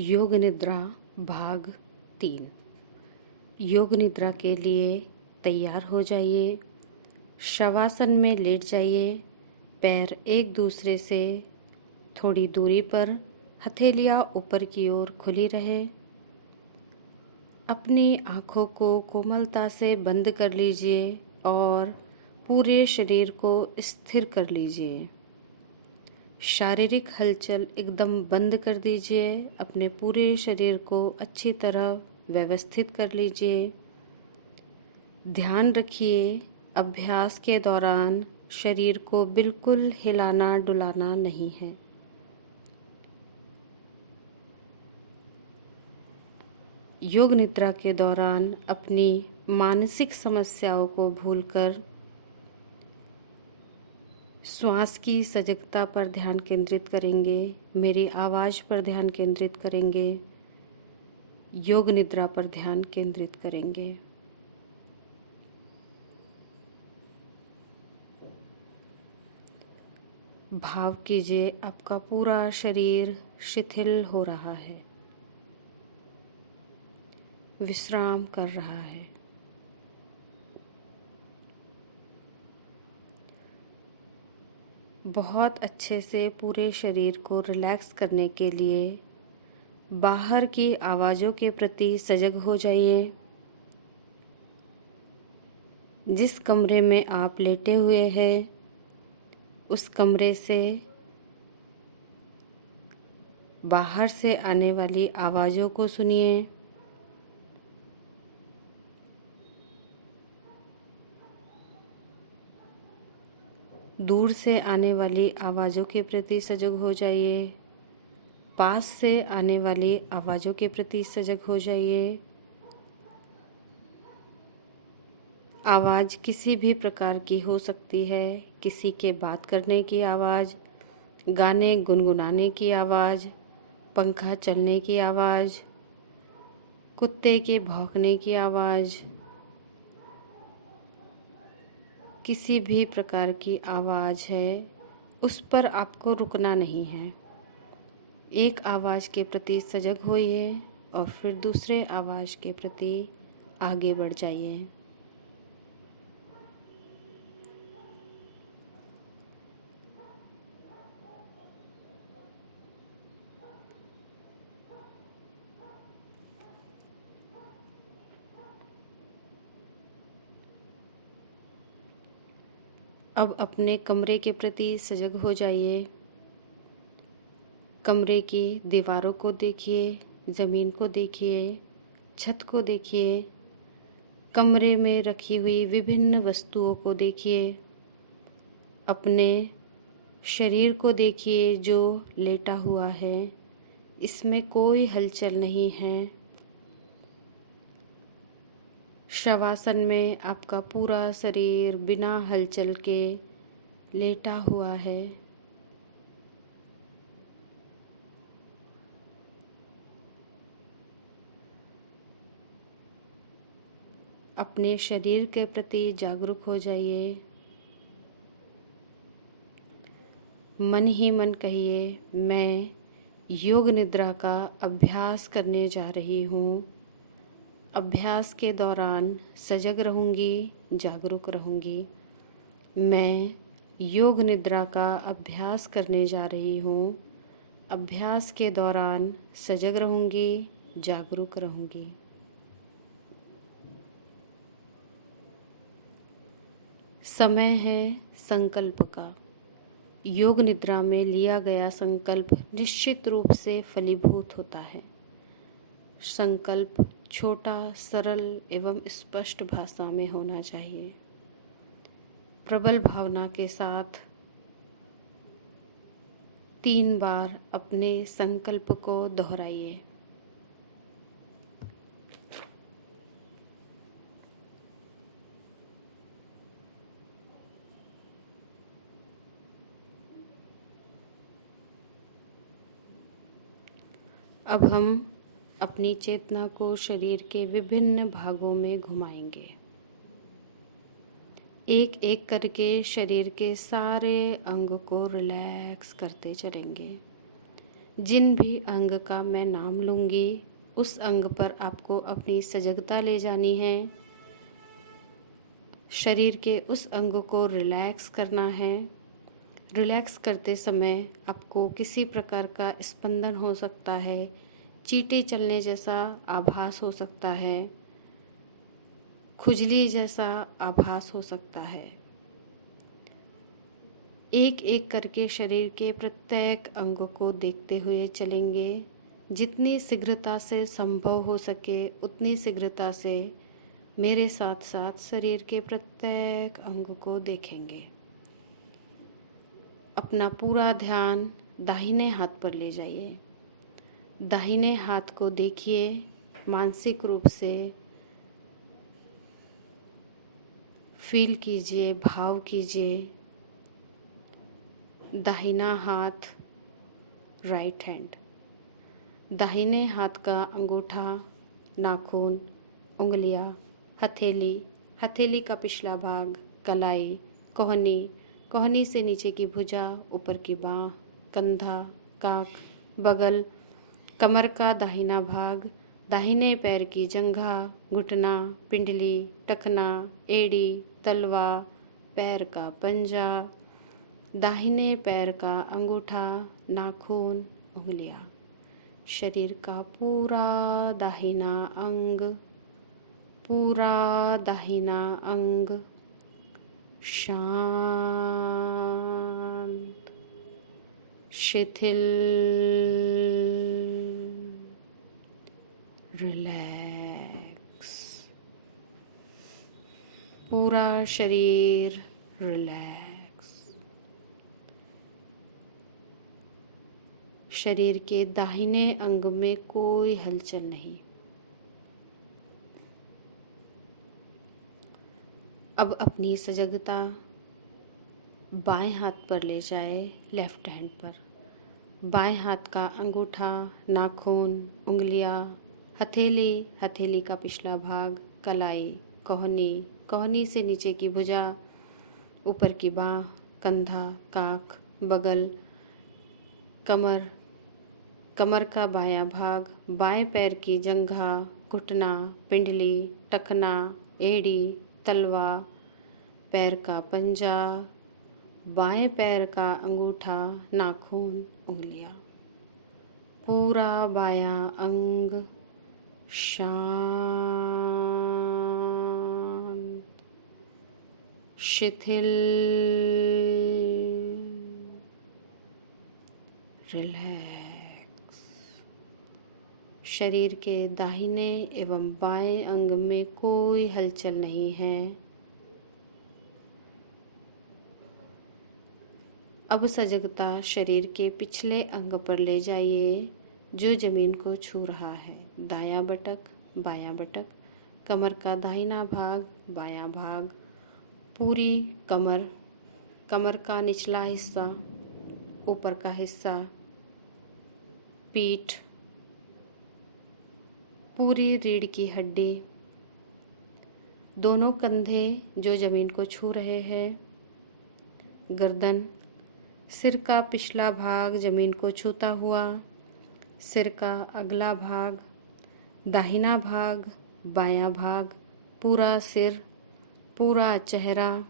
योग निद्रा भाग 3। योग निद्रा के लिए तैयार हो जाइए। शवासन में लेट जाइए। पैर एक दूसरे से थोड़ी दूरी पर, हथेलियां ऊपर की ओर खुली रहे। अपनी आँखों को कोमलता से बंद कर लीजिए और पूरे शरीर को स्थिर कर लीजिए। शारीरिक हलचल एकदम बंद कर दीजिए। अपने पूरे शरीर को अच्छी तरह व्यवस्थित कर लीजिए। ध्यान रखिए, अभ्यास के दौरान शरीर को बिल्कुल हिलाना डुलाना नहीं है। योग निद्रा के दौरान अपनी मानसिक समस्याओं को भूलकर श्वास की सजगता पर ध्यान केंद्रित करेंगे, मेरी आवाज़ पर ध्यान केंद्रित करेंगे, योग निद्रा पर ध्यान केंद्रित करेंगे। भाव कीजिए, आपका पूरा शरीर शिथिल हो रहा है, विश्राम कर रहा है। बहुत अच्छे से पूरे शरीर को रिलैक्स करने के लिए बाहर की आवाज़ों के प्रति सजग हो जाइए। जिस कमरे में आप लेटे हुए हैं, उस कमरे से बाहर से आने वाली आवाज़ों को सुनिए। दूर से आने वाली आवाज़ों के प्रति सजग हो जाइए। पास से आने वाली आवाज़ों के प्रति सजग हो जाइए। आवाज़ किसी भी प्रकार की हो सकती है। किसी के बात करने की आवाज़, गाने गुनगुनाने की आवाज़, पंखा चलने की आवाज़, कुत्ते के भौंकने की आवाज़, किसी भी प्रकार की आवाज़ है, उस पर आपको रुकना नहीं है। एक आवाज़ के प्रति सजग होइए और फिर दूसरे आवाज़ के प्रति आगे बढ़ जाइए। अब अपने कमरे के प्रति सजग हो जाइए। कमरे की दीवारों को देखिए, ज़मीन को देखिए, छत को देखिए, कमरे में रखी हुई विभिन्न वस्तुओं को देखिए, अपने शरीर को देखिए जो लेटा हुआ है, इसमें कोई हलचल नहीं है। शवासन में आपका पूरा शरीर बिना हलचल के लेटा हुआ है। अपने शरीर के प्रति जागरूक हो जाइए। मन ही मन कहिए, मैं योग निद्रा का अभ्यास करने जा रही हूँ। अभ्यास के दौरान सजग रहूँगी, जागरूक रहूँगी। मैं योग निद्रा का अभ्यास करने जा रही हूँ। अभ्यास के दौरान सजग रहूँगी, जागरूक रहूँगी। समय है संकल्प का। योग निद्रा में लिया गया संकल्प निश्चित रूप से फलीभूत होता है। संकल्प छोटा, सरल एवं स्पष्ट भाषा में होना चाहिए। प्रबल भावना के साथ 3 बार अपने संकल्प को दोहराइए। अब हम अपनी चेतना को शरीर के विभिन्न भागों में घुमाएंगे। एक एक करके शरीर के सारे अंग को रिलैक्स करते चलेंगे। जिन भी अंग का मैं नाम लूँगी उस अंग पर आपको अपनी सजगता ले जानी है। शरीर के उस अंग को रिलैक्स करना है। रिलैक्स करते समय आपको किसी प्रकार का स्पंदन हो सकता है, चींटे चलने जैसा आभास हो सकता है, खुजली जैसा आभास हो सकता है। एक एक करके शरीर के प्रत्येक अंग को देखते हुए चलेंगे। जितनी शीघ्रता से संभव हो सके उतनी शीघ्रता से मेरे साथ साथ शरीर के प्रत्येक अंग को देखेंगे। अपना पूरा ध्यान दाहिने हाथ पर ले जाइए। दाहिने हाथ को देखिए, मानसिक रूप से फील कीजिए, भाव कीजिए। दाहिना हाथ, राइट हैंड। दाहिने हाथ का अंगूठा, नाखून, उंगलियां, हथेली, हथेली का पिछला भाग, कलाई, कोहनी, कोहनी से नीचे की भुजा, ऊपर की बाँह, कंधा, काक, बगल, कमर का दाहिना भाग, दाहिने पैर की जंघा, घुटना, पिंडली, टखना, एड़ी, तलवा, पैर का पंजा, दाहिने पैर का अंगूठा, नाखून, उंगलियां। शरीर का पूरा दाहिना अंग, पूरा दाहिना अंग शांत, शिथिल, रिलैक्स। पूरा शरीर रिलैक्स। शरीर के दाहिने अंग में कोई हलचल नहीं। अब अपनी सजगता बाएं हाथ पर ले जाए, लेफ्ट हैंड पर। बाएं हाथ का अंगूठा, नाखून, उंगलियां, हथेली, हथेली का पिछला भाग, कलाई, कोहनी, कोहनी से नीचे की भुजा, ऊपर की बाँह, कंधा, काक, बगल, कमर, कमर का बायां भाग, बाएं पैर की जंघा, घुटना, पिंडली, टखना, एड़ी, तलवा, पैर का पंजा, बाएं पैर का अंगूठा, नाखून, उंगलियां। पूरा बायां अंग शांत, शिथिल, रिलैक्स। शरीर के दाहिने एवं बाएं अंग में कोई हलचल नहीं है। अब सजगता शरीर के पिछले अंग पर ले जाइए जो जमीन को छू रहा है। दायां बटक, बायां बटक, कमर का दाहिना भाग, बायां भाग, पूरी कमर, कमर का निचला हिस्सा, ऊपर का हिस्सा, पीठ, पूरी रीढ़ की हड्डी, दोनों कंधे जो जमीन को छू रहे हैं, गर्दन, सिर का पिछला भाग जमीन को छूता हुआ, सिर का अगला भाग, दाहिना भाग, बायां भाग, पूरा सिर, पूरा चेहरा,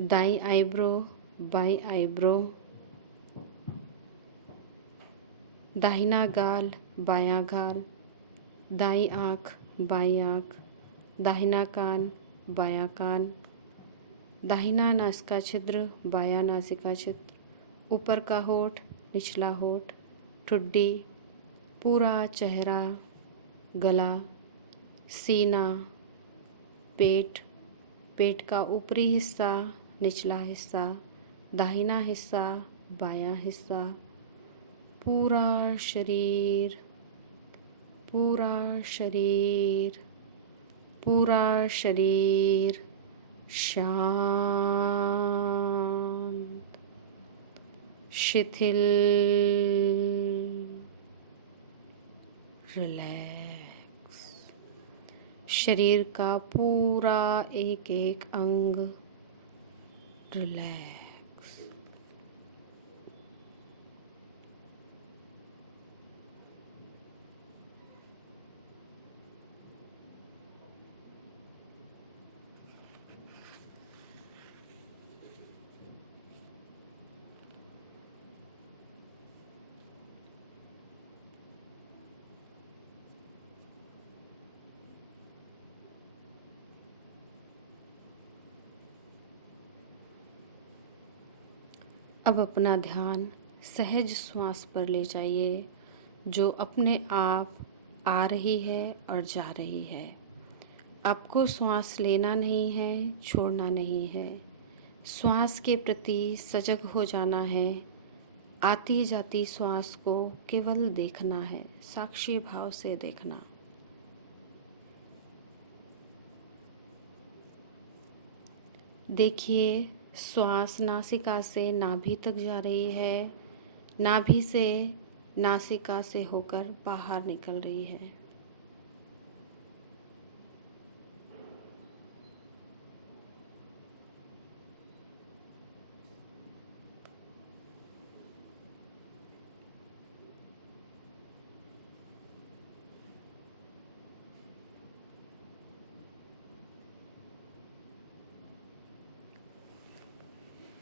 दाईं आईब्रो, बाईं आईब्रो, दाहिना गाल, बायां गाल, दाईं आँख, बाईं आँख, दाहिना कान, बायां कान, दाहिना नासिका छिद्र, बायां नासिका छिद्र, ऊपर का होठ, निचला होठ, ठुड्डी, पूरा चेहरा, गला, सीना, पेट, पेट का ऊपरी हिस्सा, निचला हिस्सा, दाहिना हिस्सा, बायां हिस्सा, पूरा शरीर, पूरा शरीर, पूरा शरीर शांत, शिथिल, रिलैक्स। शरीर का पूरा एक एक अंग रिलैक्स। अब अपना ध्यान सहज श्वास पर ले जाइए, जो अपने आप आ रही है और जा रही है। आपको श्वास लेना नहीं है, छोड़ना नहीं है। श्वास के प्रति सजग हो जाना है। आती जाती श्वास को केवल देखना है, साक्षी भाव से देखना। देखिए, श्वास नासिका से नाभि तक जा रही है, नाभि से नासिका से होकर बाहर निकल रही है।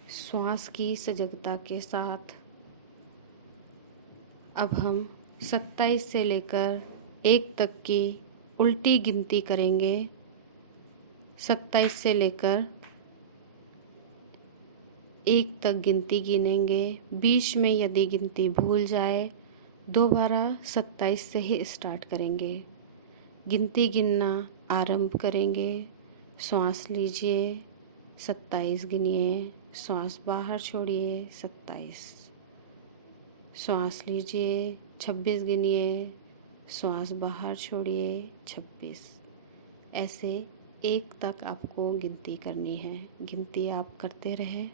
श्वास की सजगता के साथ अब हम 27 से लेकर 1 तक की उल्टी गिनती करेंगे। 27 से लेकर 1 तक गिनती गिनेंगे। बीच में यदि गिनती भूल जाए, दोबारा 27 से ही स्टार्ट करेंगे। गिनती गिनना आरंभ करेंगे। श्वास लीजिए, 27 गिनिए। श्वास बाहर छोड़िए, 27। श्वास लीजिए, 26 गिनिए। श्वास बाहर छोड़िए, 26। ऐसे 1 तक आपको गिनती करनी है। गिनती आप करते रहें।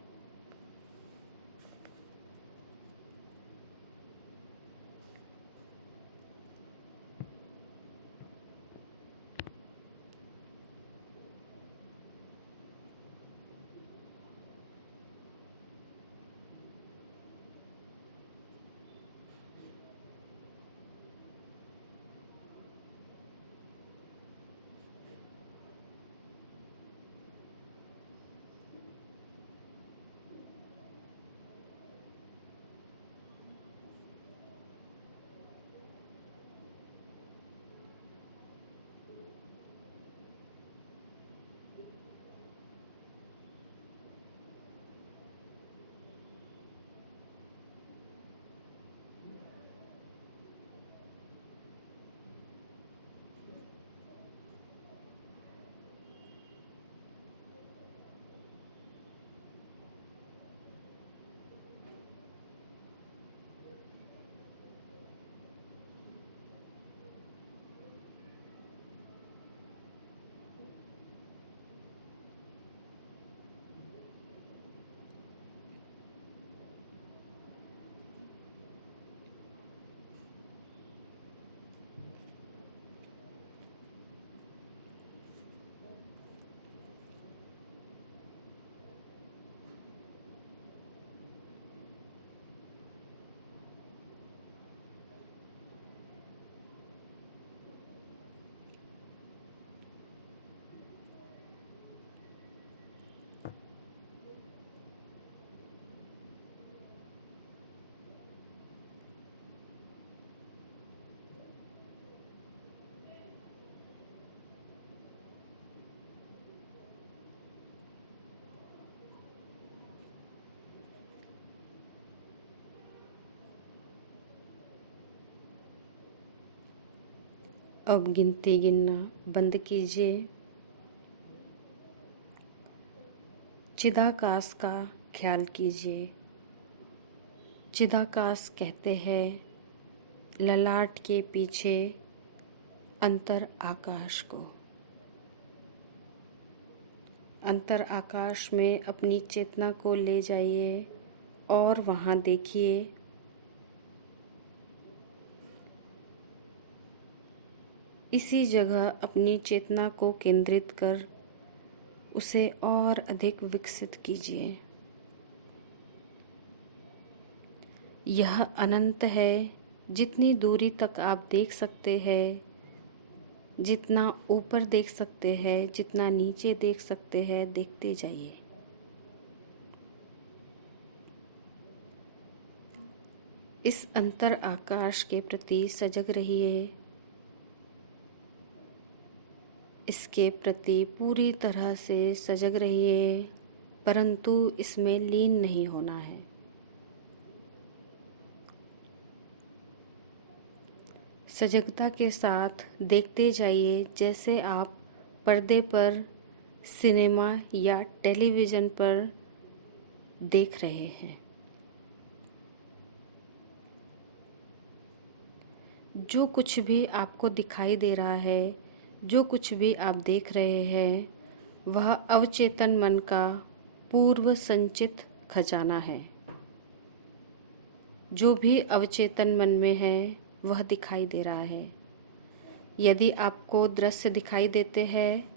अब गिनती गिनना बंद कीजिए। चिदाकाश का ख्याल कीजिए। चिदाकाश कहते हैं ललाट के पीछे अंतर आकाश को। अंतर आकाश में अपनी चेतना को ले जाइए और वहाँ देखिए इसी जगह अपनी चेतना को केंद्रित कर उसे और अधिक विकसित कीजिए। यह अनंत है। जितनी दूरी तक आप देख सकते हैं, जितना ऊपर देख सकते हैं, जितना नीचे देख सकते हैं, देखते जाइए। इस अंतर आकाश के प्रति सजग रहिए। इसके प्रति पूरी तरह से सजग रहिए, परंतु इसमें लीन नहीं होना है। सजगता के साथ देखते जाइए जैसे आप पर्दे पर सिनेमा या टेलीविज़न पर देख रहे हैं। जो कुछ भी आपको दिखाई दे रहा है, जो कुछ भी आप देख रहे हैं, वह अवचेतन मन का पूर्व संचित खजाना है। जो भी अवचेतन मन में है वह दिखाई दे रहा है। यदि आपको दृश्य दिखाई देते हैं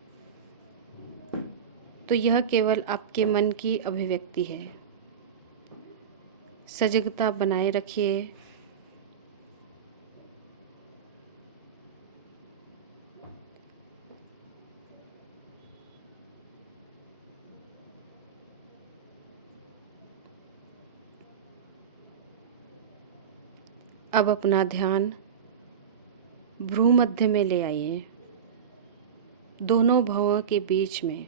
तो यह केवल आपके मन की अभिव्यक्ति है। सजगता बनाए रखिए। अब अपना ध्यान भ्रू मध्य में ले आइए, दोनों भौं के बीच में।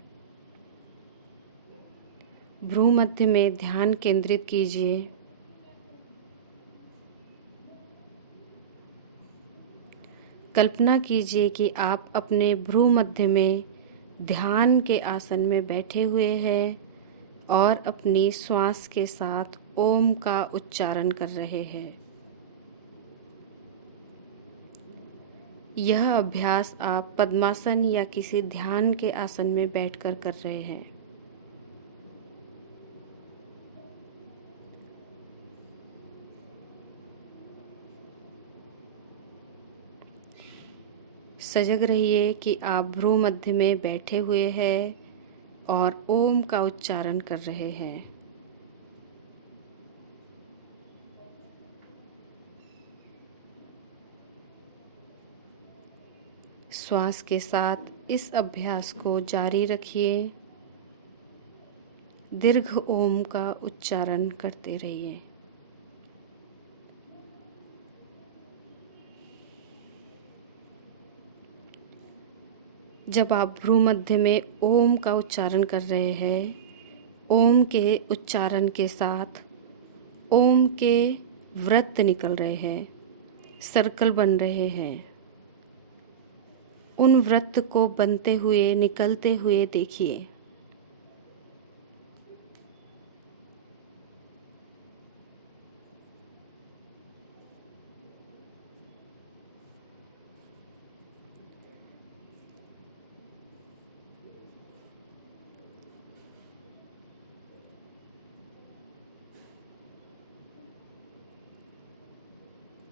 भ्रू मध्य में ध्यान केंद्रित कीजिए। कल्पना कीजिए कि आप अपने भ्रू मध्य में ध्यान के आसन में बैठे हुए हैं और अपनी श्वास के साथ ओम का उच्चारण कर रहे हैं। यह अभ्यास आप पद्मासन या किसी ध्यान के आसन में बैठकर कर रहे हैं। सजग रहिए कि आप भ्रू मध्य में बैठे हुए हैं और ओम का उच्चारण कर रहे हैं। श्वास के साथ इस अभ्यास को जारी रखिए। दीर्घ ओम का उच्चारण करते रहिए। जब आप भ्रू मध्य में ओम का उच्चारण कर रहे हैं, ओम के उच्चारण के साथ ओम के वृत्त निकल रहे हैं, सर्कल बन रहे हैं। उन वृत्त को बनते हुए, निकलते हुए देखिए।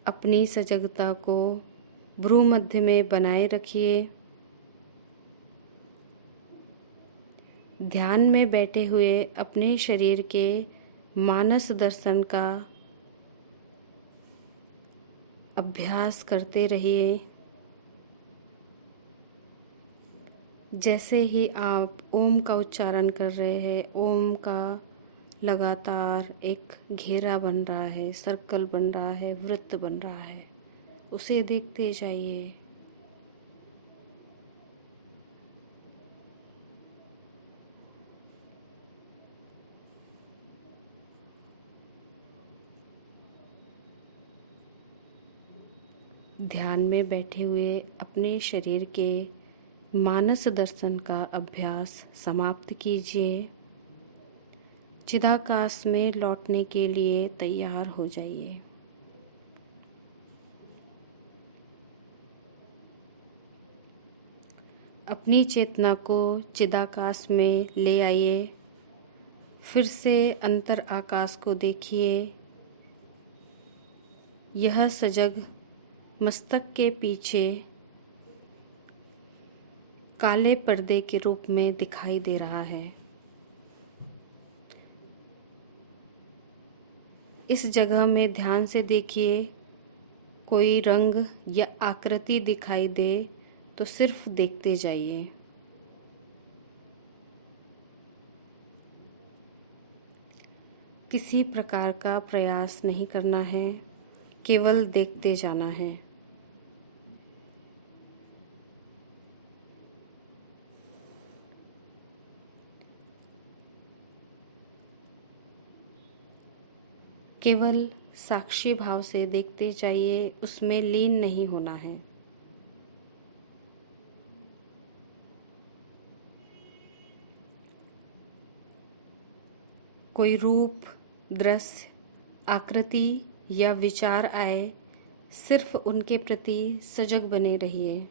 अपनी सजगता को भ्रू मध्य में बनाए रखिए। ध्यान में बैठे हुए अपने शरीर के मानस दर्शन का अभ्यास करते रहिए। जैसे ही आप ओम का उच्चारण कर रहे हैं, ओम का लगातार एक घेरा बन रहा है, सर्कल बन रहा है, वृत्त बन रहा है, उसे देखते जाइए। ध्यान में बैठे हुए अपने शरीर के मानस दर्शन का अभ्यास समाप्त कीजिए। चिदाकाश में लौटने के लिए तैयार हो जाइए। अपनी चेतना को चिदाकाश में ले आइए। फिर से अंतर आकाश को देखिए। यह सजग मस्तक के पीछे काले पर्दे के रूप में दिखाई दे रहा है। इस जगह में ध्यान से देखिए। कोई रंग या आकृति दिखाई दे तो सिर्फ देखते जाइए। किसी प्रकार का प्रयास नहीं करना है, केवल देखते जाना है। केवल साक्षी भाव से देखते जाइए, उसमें लीन नहीं होना है। कोई रूप, दृश्य, आकृति या विचार आए, सिर्फ उनके प्रति सजग बने रहिए।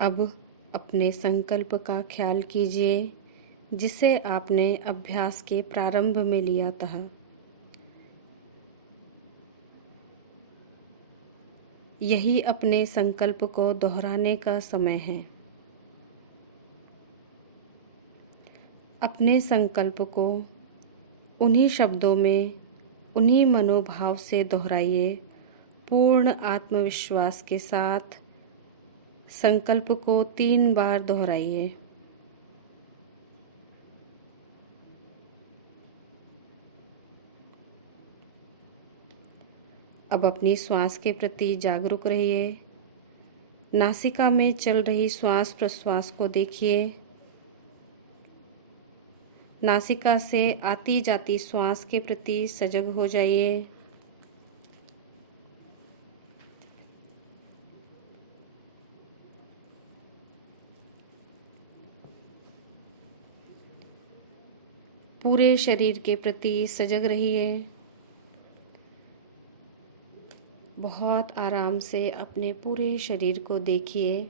अब अपने संकल्प का ख्याल कीजिए जिसे आपने अभ्यास के प्रारंभ में लिया था। यही अपने संकल्प को दोहराने का समय है। अपने संकल्प को उन्हीं शब्दों में, उन्हीं मनोभाव से दोहराइए। पूर्ण आत्मविश्वास के साथ संकल्प को 3 बार दोहराइए। अब अपनी श्वास के प्रति जागरूक रहिए। नासिका में चल रही श्वास प्रश्वास को देखिए। नासिका से आती जाती श्वास के प्रति सजग हो जाइए। पूरे शरीर के प्रति सजग रहिए। बहुत आराम से अपने पूरे शरीर को देखिए।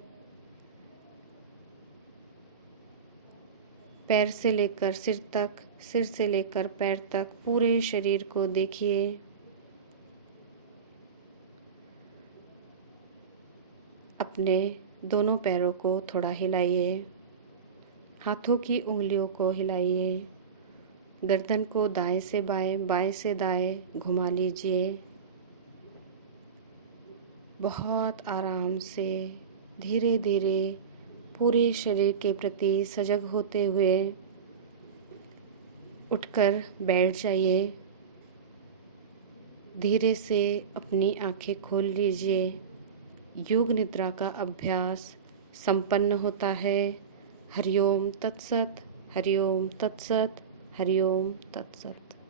पैर से लेकर सिर तक, सिर से लेकर पैर तक पूरे शरीर को देखिए। अपने दोनों पैरों को थोड़ा हिलाइए। हाथों की उंगलियों को हिलाइए। गर्दन को दाएं से बाएं, बाएं से दाएं घुमा लीजिए। बहुत आराम से धीरे धीरे पूरे शरीर के प्रति सजग होते हुए उठकर बैठ जाइए। धीरे से अपनी आंखें खोल लीजिए। योग निद्रा का अभ्यास संपन्न होता है। हरिओम तत्सत, हरिओम तत्सत, हरिओम तत्सत।